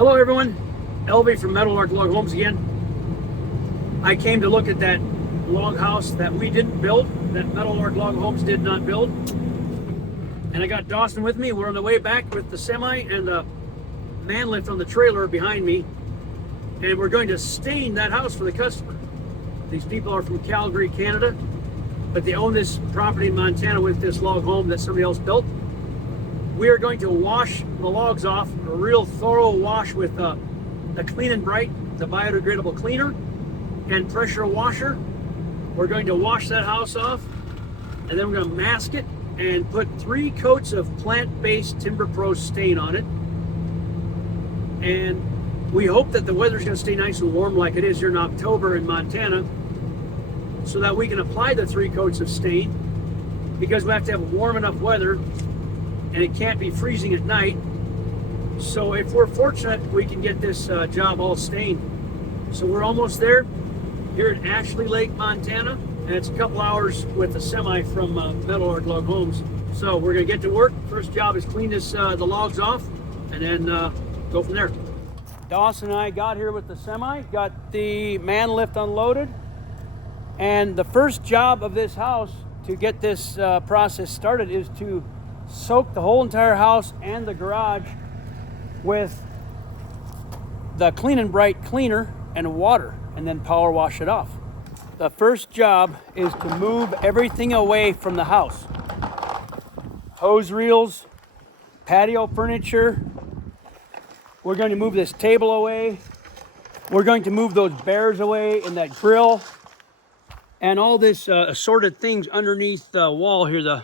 Hello everyone, Elvie from Meadowlark Log Homes again. I came to look at that log house that we didn't build, that Meadowlark Log Homes did not build. And I got Dawson with me. We're on the way back with the semi and the man lift on the trailer behind me. And we're going to stain that house for the customer. These people are from Calgary, Canada, but they own this property in Montana with this log home that somebody else built. We are going to wash the logs off, a real thorough wash with the Clean and Bright, the biodegradable cleaner, and pressure washer. We're going to wash that house off, and then we're going to mask it and put 3 coats of plant-based Timber Pro stain on it. And we hope that the weather's going to stay nice and warm like it is here in October in Montana, so that we can apply the 3 coats of stain, because we have to have warm enough weather and it can't be freezing at night. So if we're fortunate, we can get this job all stained. So we're almost there here at Ashley Lake, Montana, and it's a couple hours with the semi from Meadowlark Log Homes. So we're gonna get to work. First job is clean this the logs off, and then go from there. Dawson and I got here with the semi, got the man lift unloaded, and the first job of this house to get this process started is to soak the whole entire house and the garage with the Clean and Bright cleaner and water, and then power wash it off. The first job is to move everything away from the house. Hose reels, patio furniture. We're going to move this table away. We're going to move those bears away and that grill and all this assorted things underneath the wall here, the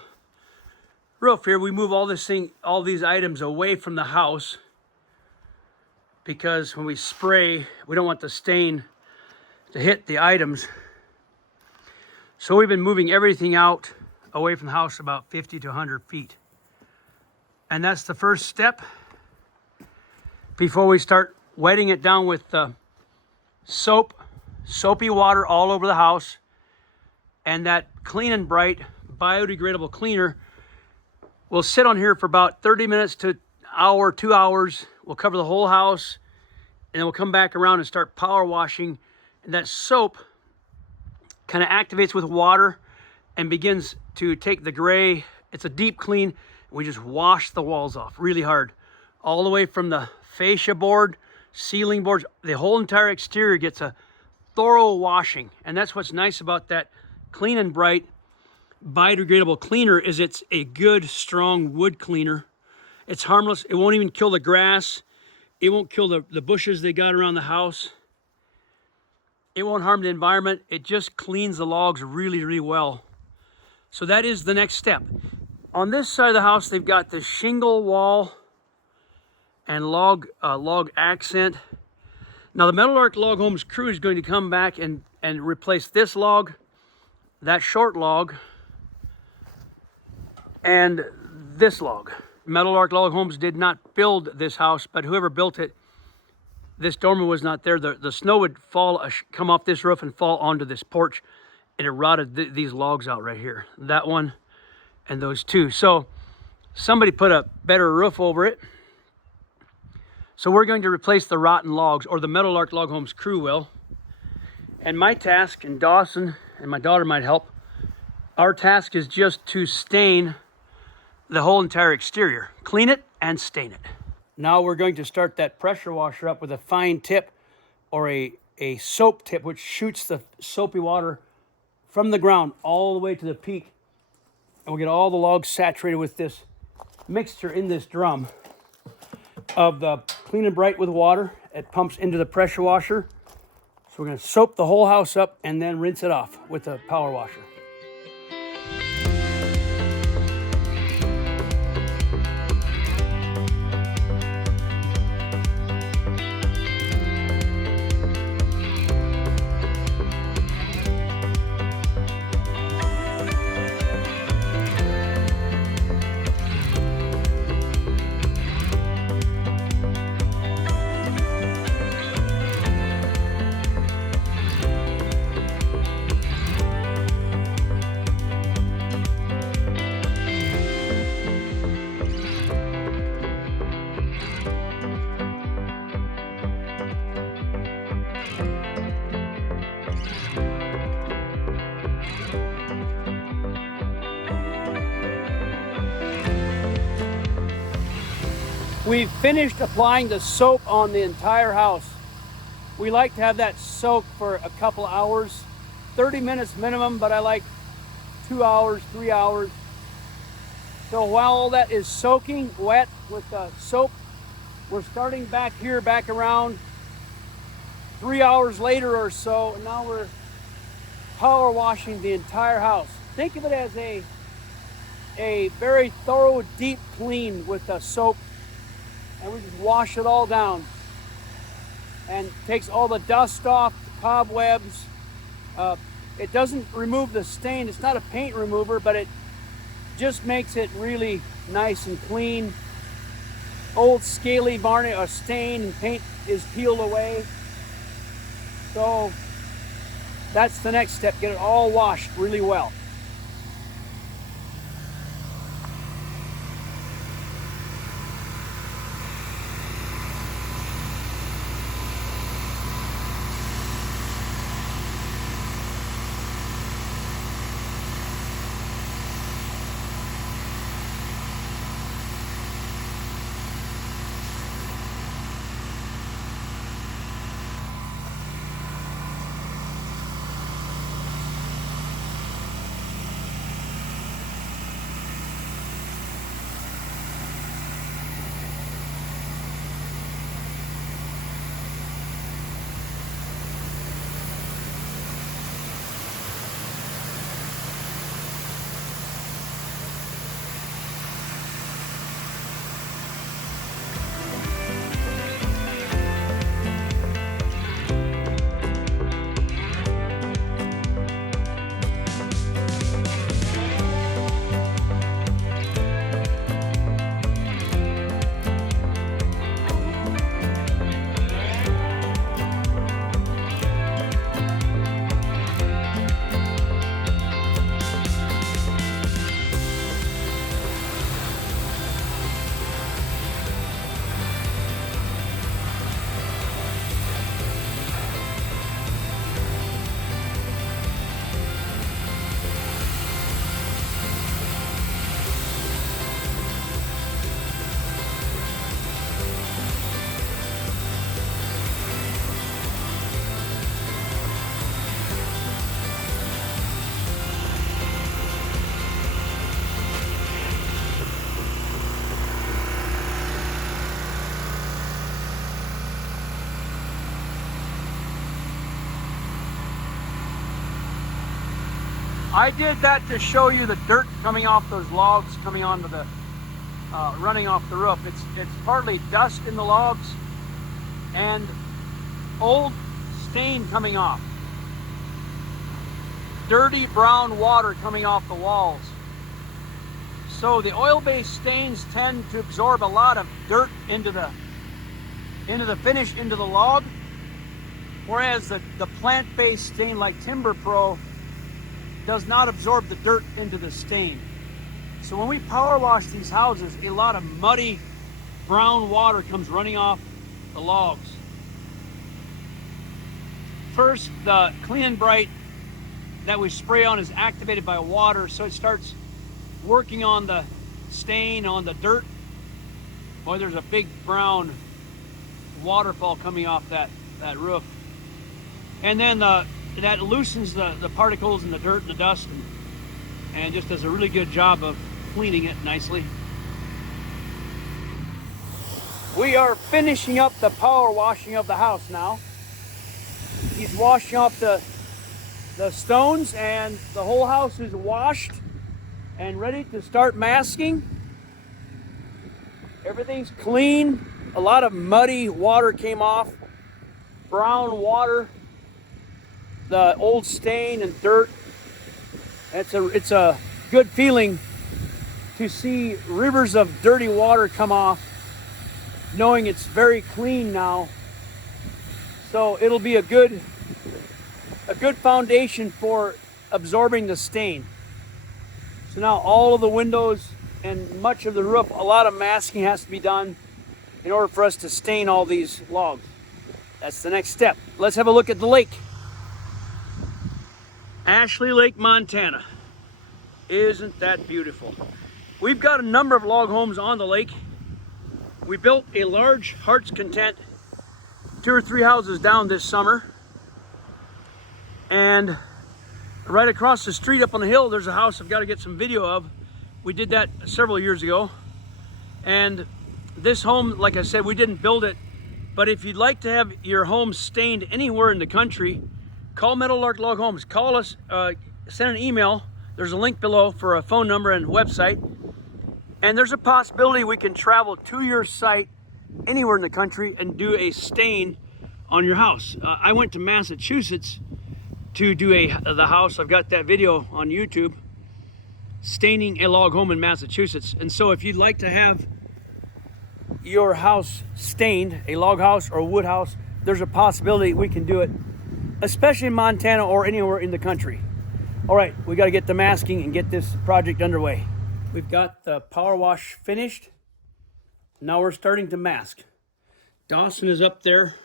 roof here. We move all these items away from the house, because when we spray, we don't want the stain to hit the items. So we've been moving everything out away from the house about 50 to 100 feet. And that's the first step before we start wetting it down with soapy water all over the house, and that Clean and Bright biodegradable cleaner. We'll sit on here for about 30 minutes to an hour, 2 hours. We'll cover the whole house, and then we'll come back around and start power washing. And that soap kind of activates with water and begins to take the gray. It's a deep clean. We just wash the walls off really hard, all the way from the fascia board, ceiling boards. The whole entire exterior gets a thorough washing. And that's what's nice about that Clean and Bright biodegradable cleaner, is it's a good strong wood cleaner. It's harmless. It won't even kill the grass. It won't kill the bushes they got around the house. It won't harm the environment. It just cleans the logs really, really well. So that is the next step. On this side of the house, they've got the shingle wall and log accent. Now the Meadowlark Log Homes crew is going to come back and replace this log, that short log, and this log. Meadowlark Log Homes did not build this house, but whoever built it, this dormer was not there. The snow would come off this roof and fall onto this porch, and it rotted these logs out right here. That one and those 2. So somebody put a better roof over it. So we're going to replace the rotten logs, or the Meadowlark Log Homes crew will. And my task, and Dawson and my daughter might help, our task is just to stain the whole entire exterior. Clean it and stain it. Now we're going to start that pressure washer up with a fine tip, or a soap tip, which shoots the soapy water from the ground all the way to the peak. And we'll get all the logs saturated with this mixture in this drum of the Clean and Bright with water. It pumps into the pressure washer. So we're going to soap the whole house up and then rinse it off with the power washer. We've finished applying the soap on the entire house. We like to have that soak for a couple hours, 30 minutes minimum, but I like 2 hours, 3 hours. So while all that is soaking wet with the soap, we're starting back here, back around 3 hours later or so, and now we're power washing the entire house. Think of it as a very thorough, deep clean with the soap, and we just wash it all down. And takes all the dust off, the cobwebs. It doesn't remove the stain. It's not a paint remover, but it just makes it really nice and clean. Old scaly varnish or stain and paint is peeled away. So that's the next step, get it all washed really well. I did that to show you the dirt coming off those logs, coming onto the, running off the roof. It's partly dust in the logs and old stain coming off. Dirty brown water coming off the walls. So the oil-based stains tend to absorb a lot of dirt into the finish, into the log, whereas the plant-based stain like Timber Pro does not absorb the dirt into the stain. So when we power wash these houses, a lot of muddy brown water comes running off the logs. First, the Clean and Bright that we spray on is activated by water, so it starts working on the stain, on the dirt. Boy, there's a big brown waterfall coming off that roof. And then that loosens the particles and the dirt and the dust, and just does a really good job of cleaning it nicely. We are finishing up the power washing of the house now. He's washing off the stones, and the whole house is washed and ready to start masking. Everything's clean. A lot of muddy water came off, brown water, the old stain and dirt. It's a good feeling to see rivers of dirty water come off, knowing it's very clean now. So it'll be a good foundation for absorbing the stain. So now all of the windows and much of the roof, a lot of masking has to be done in order for us to stain all these logs. That's the next step. Let's have a look at the lake. Ashley Lake, Montana. Isn't that beautiful? We've got a number of log homes on the lake. We built a large Heart's Content 2 or 3 houses down this summer, and right across the street up on the hill there's a house I've got to get some video of. We did that several years ago, and this home, like I said, we didn't build it, but if you'd like to have your home stained anywhere in the country, call Meadowlark Log Homes. Call us, send an email. There's a link below for a phone number and website. And there's a possibility we can travel to your site anywhere in the country and do a stain on your house. I went to Massachusetts to do the house. I've got that video on YouTube, staining a log home in Massachusetts. And so if you'd like to have your house stained, a log house or a wood house, there's a possibility we can do it, especially in Montana or anywhere in the country. All right, we got to get the masking and get this project underway. We've got the power wash finished. Now we're starting to mask. Dawson is up there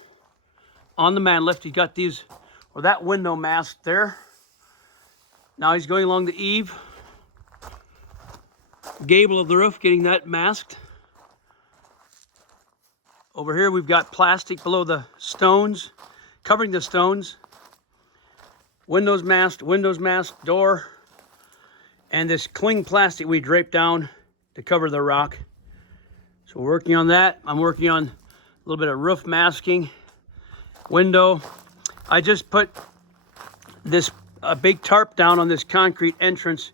on the man lift. He's got these, or that window masked there. Now he's going along the eave, gable of the roof, getting that masked. Over here we've got plastic below the stones, covering the stones. Windows masked, door. And this cling plastic we draped down to cover the rock. So we're working on that. I'm working on a little bit of roof masking, window. I just put this big tarp down on this concrete entrance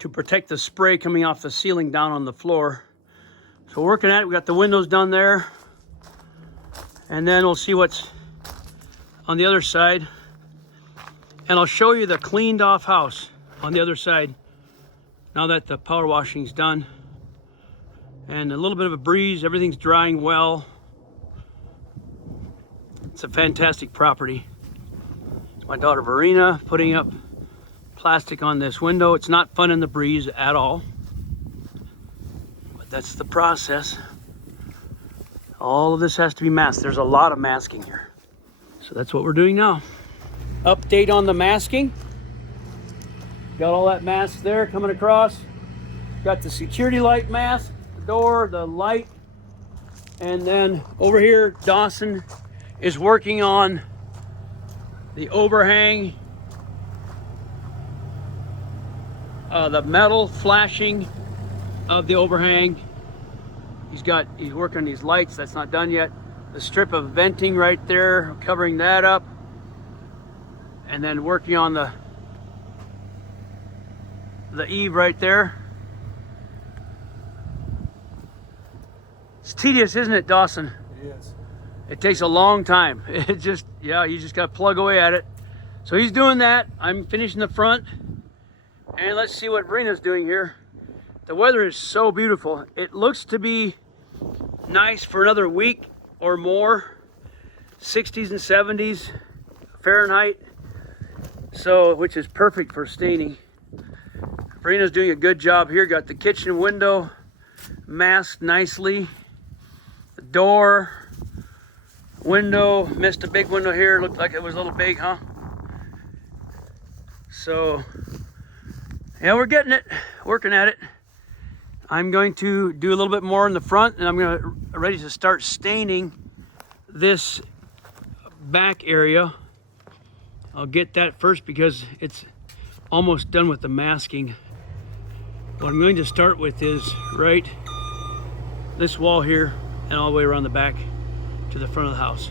to protect the spray coming off the ceiling down on the floor. So we're working at it. We got the windows done there. And then we'll see what's on the other side. And I'll show you the cleaned off house on the other side now that the power washing's done. And a little bit of a breeze, everything's drying well. It's a fantastic property. It's my daughter Verena putting up plastic on this window. It's not fun in the breeze at all, but that's the process. All of this has to be masked. There's a lot of masking here. So that's what we're doing now. Update on the masking. Got all that mask there coming across. Got the security light mask, the door, the light. And then over here, Dawson is working on the overhang, the metal flashing of the overhang. He's working on these lights. That's not done yet. The strip of venting right there, covering that up. And then working on the eave right there. It's tedious, isn't it, Dawson? It is. It takes a long time. It just, yeah, you just got to plug away at it. So he's doing that. I'm finishing the front. And let's see what Verena's doing here. The weather is so beautiful. It looks to be nice for another week or more. 60s and 70s Fahrenheit. So, which is perfect for staining. Verena's doing a good job here. Got the kitchen window masked nicely. The door, window, missed a big window here. Looked like it was a little big, huh? So, yeah, we're getting it, working at it. I'm going to do a little bit more in the front, and I'm going to ready to start staining this back area. I'll get that first because it's almost done with the masking. What I'm going to start with is right this wall here and all the way around the back to the front of the house.